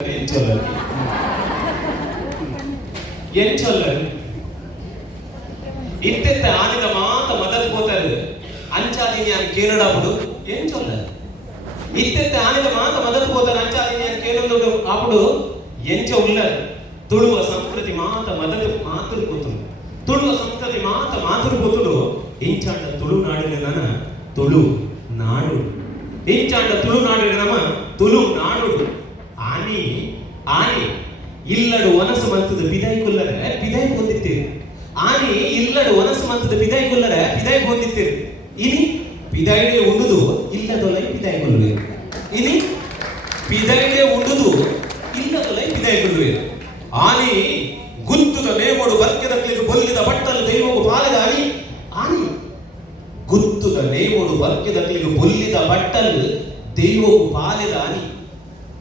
ಏನ್ ಚೊಲ್ಲರು ಇತ್ತೆತ್ತ ಆನಿದ ಮಾತ ಮದದ పోతారు ಅಂಚಾದಿನಿ అని కేనడప్పుడు ఏం చొల్లరు ఇత్తెత్త ఆనిద మాత మదద పోతారు అంచాదిని అని కేనొందుడు అప్పుడు ఎంచ ఉల్లరు ತುಳುವ ಸಂಸ್ಕೃತಿ ಮಾತ ಮದದ ಮಾತೃ ಪುತ್ರು ತುಳುವ ಸಂಸ್ಕೃತಿ ಮಾತ ಮಾತೃ ಪುತ್ರು ಇಂಚಾಂಡ ತುಳುನಾಡಿನ ನನ ತುಳು ನಾಡು ಇಂಚಾಂಡ ತುಳುನಾಡಿನ ನಮ ತುಳು ನಾಡು ಆನಿ ಆನಿ ಇಲ್ಲಡು ಒನಸು ಮಂತದ ಪಿದೈ ಕೊಲ್ಲರೆ ಪಿದೈ ಹೊಂದಿತ್ತೀರಿ ಆನಿ ಇಲ್ಲಡು ಒನಸು ಮಂತದ ಪಿದೈ ಕೊಲ್ಲರೆ ಪಿದೈ ಹೊಂದಿತ್ತೀರಿ ಇನಿ ಪಿದೈಡೆ ಉಂಡುದು ಇಲ್ಲದೊಲೈ ಪಿದೈ ಕೊಲ್ಲುವೆ ಇನಿ ಪಿದೈಡೆ ಉಂಡುದು ಇಲ್ಲದೊಲೈ ಪಿದೈ ಕೊಲ್ಲುವೆ ಆನಿ ಗುತ್ತುದ ನೇಮೋಡು ಬರ್ಕೆದಕ್ಲಿಗೆ ಬೊಲ್ಲಿದ ಬಟ್ಟಲು ದೈವವು ಪಾಲಿದ ಆನಿ ಆನಿ ಗುತ್ತುದ ನೇಮೋಡು ಬರ್ಕೆದಕ್ಲಿಗೆ ಬೊಲ್ಲಿದ ಬಟ್ಟಲು ದೈವವು ಪಾಲಿದ ಆನಿ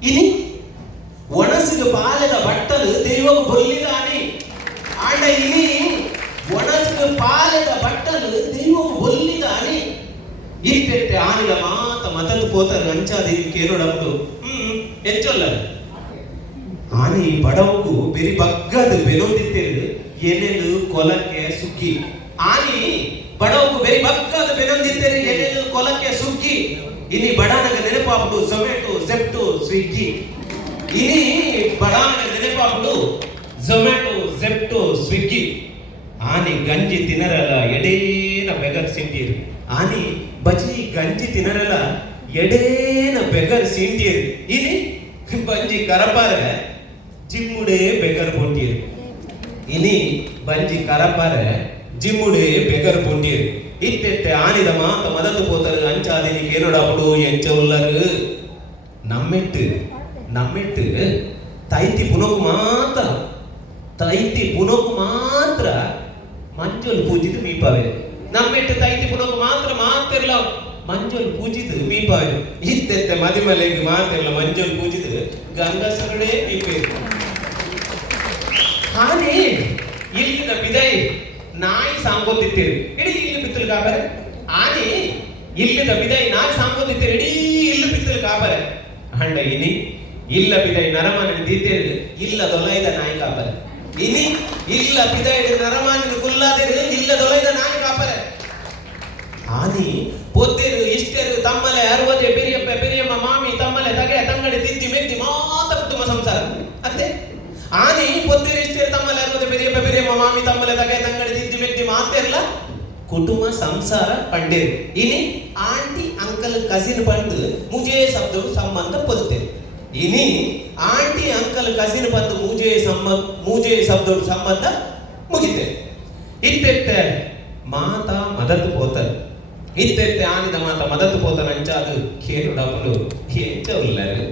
ಇನಿ ಒಣಸಿಗೆ ಪಾಲಿದ ಬಟ್ಟಲು ದೈವವು ಬೊಲ್ಲಿದ ಆನಿ ಆಂಡ ಇನಿ ಒಣಸಿಗೆ ಪಾಲಿದ ಬಟ್ಟಲು ದೈವವು ಬೊಲ್ಲಿದ ಆನಿ ಇಪ್ಪೆತ್ತೆ ಆನಿದ ಮಾತ ಮತದ ಪೋತರು ಅಂಚಾದೇವಿ ಕೇರೊಡಂಬುದು ಹೆಚ್ಚೊಲ್ಲರು ಆನಿ ಬಡವಗೂ ಬೆರಿ ಬಗ್ಗದು ಬೆನೊಂದಿತ್ತೇರು ಎಲೆಲು ಕೊಲಕ್ಕೆ ಸುಗ್ಗಿ ಆನಿ ಬಡವಗೂ ಬೆರಿ ಬಗ್ಗದು ಬೆನೊಂದಿತ್ತೇರು ಎಲೆಲು ಕೊಲಕ್ಕೆ ಸುಗ್ಗಿ ಇನಿ ಬಡಾನಗ ನೆನಪಾಪುಡು ಝೊಮ್ಯಾಟೊ ಝೆಪ್ಟೊ ಸ್ವಿಗ್ಗಿ ಇನಿ ಬಡಾನಗ ನೆನಪಾಪುಡು ಝೊಮ್ಯಾಟೊ ಝೆಪ್ಟೊ ಸ್ವಿಗ್ಗಿ ಆನಿ ಗಂಜಿ ತಿನ್ನರಲ್ಲ ಎಡೇನ ಬೆಗರ್ ಸಿಂಟೀರು ಆನಿ ಬಜಿ ಗಂಜಿ ತಿನ್ನರಲ್ಲ ಎಡೇನ ಬೆಗರ್ ಸಿಂಟೀರು ಇನಿ ಬಂಜಿ ಕರಪಾರ ಜಿಮ್ಮುಡೆ ಬೆಗರ್ ಪೊಂಟೀರು ಇನಿ ಬಂಜಿ ಕರಪಾರ ಜಿಮ್ಮುಡೆ ಬೆಗರ್ ಪೊಂಟೀರು ಇತ್ತೆತ್ತೆ ಆನಿದ ಮಾತ ಮದದು ಪೋತರು ಅಂಚಾದಿನಿ ಕೇನೊಡಪುಡು ಎಂಚ ಉಲ್ಲರು ನಮ್ಮೆಟ್ಟು ತೈತಿ ಪುನಕು ಮಾತ್ರ ಮಂಜೋಲ್ ಪೂಜಿದು ಮೀಪಾವೆ ನಮ್ಮೆಟ್ಟು ತೈತಿ ಪುನಕು ಮಾತ್ರ ಮಂಜೋಲ್ ಪೂಜಿದು ಮೀಪಾವೆ ಇತ್ತೆತ್ತೆ ಮದಿಮಲೆಗೆ ಮಾತೆಲ್ಲ ಮಂಜೋಲ್ ಪೂಜಿದು ಗಂಗಸರಡೆ ಮೀಪೇರು ಹಾನಿ ಇಲ್ಲಿನ ಬಿದೈ ನಾಯಿ ಸಾಂಗೋದಿತ್ತೇವೆ ಇಡೀ ಇಲ್ಲಿ ಬಿತ್ತಲು ಕಾಪರೆ ಆನಿ ಇಲ್ಲದ ಬಿದೈ ನಾಯಿ ಸಾಂಗೋದಿತ್ತೇವೆ ಇಡೀ ಇಲ್ಲಿ ಬಿತ್ತಲು ಕಾಪರೆ ಹಂಡ ಇನಿ ಇಲ್ಲ ಬಿದೈ ನರಮಾನ ದಿತ್ತೇವೆ ಇಲ್ಲ ದೊಲೈದ ನಾಯಿ ಕಾಪರೆ ಇನಿ ಇಲ್ಲ ಬಿದೈ ನರಮಾನ ಕುಲ್ಲಾದೇವೆ ಇಲ್ಲ ದೊಲೈದ ನಾಯಿ ಕಾಪರೆ ಆನಿ ಪೊತ್ತೇರು ಇಷ್ಟೇರು ತಮ್ಮಲೆ ಅರುವದೆ ಪೆರಿಯಮ್ಮ ಮಾಮಿ ತಮ್ಮಲೆ ತಗೆ ತಂಗಡಿ ತಿದ್ದಿ ಮೆದ್ದಿ ಮಾತ ಕುಟುಂಬ ಸಂಸಾರ ಅಂತೆ ಆನಿ ಪೊತ್ತೇರು ಇಷ್ಟೇರು ತಮ್ಮಲೆ ಅರುವದೆ ಪೆರಿಯಮ್ಮ ಮಾಮಿ ತಮ್ಮಲೆ ತಗೆ ತಂಗಡಿ ತಿದ್ದಿ ಮೆದ್ದಿ ಮಾತೆರ್ಲ ಕುಟುಂಬ ಸಂಸಾರ ಪಂಡೇರು ಇನಿ ಆಂಟಿ ಅಂಕಲ್ ಕಸಿನ್ ಬಂದು ಮುಜೇ ಶಬ್ದ ಸಂಬಂಧ ಪೊಲ್ತೇರು ಇನಿ ಆಂಟಿ ಅಂಕಲ್ ಕಸಿನ್ ಬಂದು ಮೂಜೆ ಶಬ್ದ ಸಂಬಂಧ ಮುಗಿತೆ ಇತ್ತೆತ್ತೆ ಮಾತ ಮದತ್ ಪೋತರು ಇತ್ತೆತ್ತೆ ಆನಿದ ಮಾತ ಮದತ್ ಪೋತರು ಅಂಚಾದು ಕೇರುಡಪಲು ಎಂಚ ಉಲ್ಲರು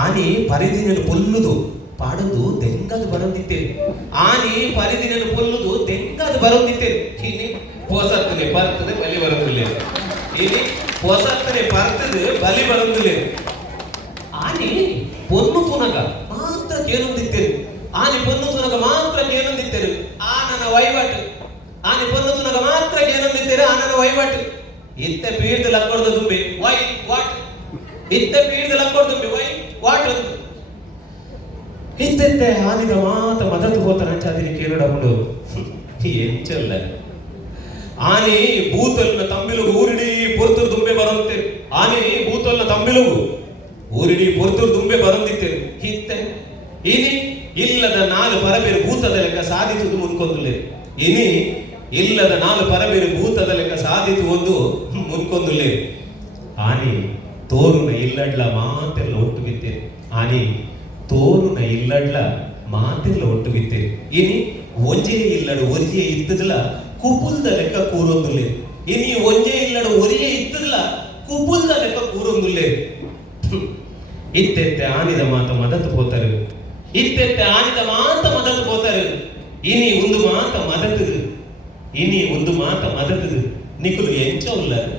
ಆನಿ ಪರಿದಿನನು ಪೊಲ್ಲುದು ಪಾಡುದು ದೆಂಗದು ಬರೋದಿತ್ತೇವೆ ಆನಿ ಪರಿದಿನನು ಪೊಲ್ಲುದು ದೆಂಗದು ಬರೋದಿತ್ತೇವೆ ಇನಿ ಪೋಸತ್ತನೆ ಬರ್ತದೆ ಬಲಿ ಬರೋದಿಲ್ಲ ಇನಿ ಪೋಸತ್ತನೆ ಬರ್ತದೆ ಬಲಿ ಬರೋದಿಲ್ಲ ಆನಿ ಪೊನ್ನು ತುನಗ ಮಾತ್ರ ಕೇನೊಂದಿತ್ತೇವೆ ಆನಿ ಪೊನ್ನು ತುನಗ ಮಾತ್ರ ಕೇನೊಂದಿತ್ತೇವೆ ಆನನ ವಹಿವಾಟು ಆನಿ ಪೊನ್ನು ತುನಗ ಮಾತ್ರ ಕೇನೊಂದಿತ್ತೇವೆ ಆನನ ವಹಿವಾಟು ಇತ್ತ ಪೀಡ್ದ ಲಕ್ಕೊಡ್ದ ತುಂಬಿ ವೈ ವಾಟ್ ಇತ್ತ ಪೀಡ್ದ ಲಕ್ಕೊಡ್ದ ತುಂಬಿ ವೈ ವಾಟ್ ಒಂದು ಇತ್ತೆತ್ತೆ ಆನಿದ ಮಾತ ಮದತ್ತು ಹೋತ ನಂಚಾದಿನಿ ಕೇರಡಪುಡು ಎಂಚಲ್ಲ ಆನಿ ಬೂತಲ್ನ ತಮ್ಮಿಲುಗು ಊರಿಡಿ ಪೊರ್ತುರು ದುಂಬೆ ಬರೋಂತೆ ಆನಿ ಬೂತಲ್ನ ತಮ್ಮಿಲುಗು ಊರಿಡಿ ಪೊರ್ತುರು ದುಂಬೆ ಬರೋಂದಿತ್ತೆ ಇತ್ತೆ ಇನಿ ಇಲ್ಲದ ನಾಲು ಪರಬೇರು ಭೂತದ ಲೆಕ್ಕ ಸಾಧಿಸುವುದು ಮುನ್ಕೊಂದುಲೆ ಇನಿ ಇಲ್ಲದ ನಾಲು ಪರಬೇರು ಭೂತದ ಲೆಕ್ಕ ಸಾಧಿತು ಒಂದು ಮುನ್ಕೊಂದುಲೆ ಆನಿ ತೋರುನ ಇಲ್ಲಡ್ಲ ಮಾತೆಲ್ಲ ಒಟ್ಟುಗಿತ್ತೇನೆ ಆನಿ ತೋರುನ ಇಲ್ಲಡ್ಲ ಮಾತೆಲ್ಲ ಒಟ್ಟುಗಿತ್ತೇನೆ ಇನಿ ಒಂಜೆ ಇಲ್ಲಡು ಒರಿಯೇ ಇತ್ತದಲ್ಲ ಕುಪುಲ್ದ ಲೆಕ್ಕ ಕೂರೊಂದುಲೆ ಇನಿ ಒಂಜೆ ಇಲ್ಲಡು ಒರಿಯೇ ಇತ್ತದಲ್ಲ ಕುಪುಲ್ದ ಲೆಕ್ಕ ಕೂರೊಂದುಲೆ ಇತ್ತೆತ್ತೆ ಆನಿದ ಮಾತ ಮದತ್ ಪೋತರು ಇತ್ತೆತ್ತೆ ಆನಿದ ಮಾತ ಮದತ್ ಪೋತರು ಇನಿ ಒಂದು ಮಾತ ಮದತದು ಇನಿ ಒಂದು ಮಾತ ಮದತದು ನಿಕುಲು ಎಂಚ ಉಲ್ಲರು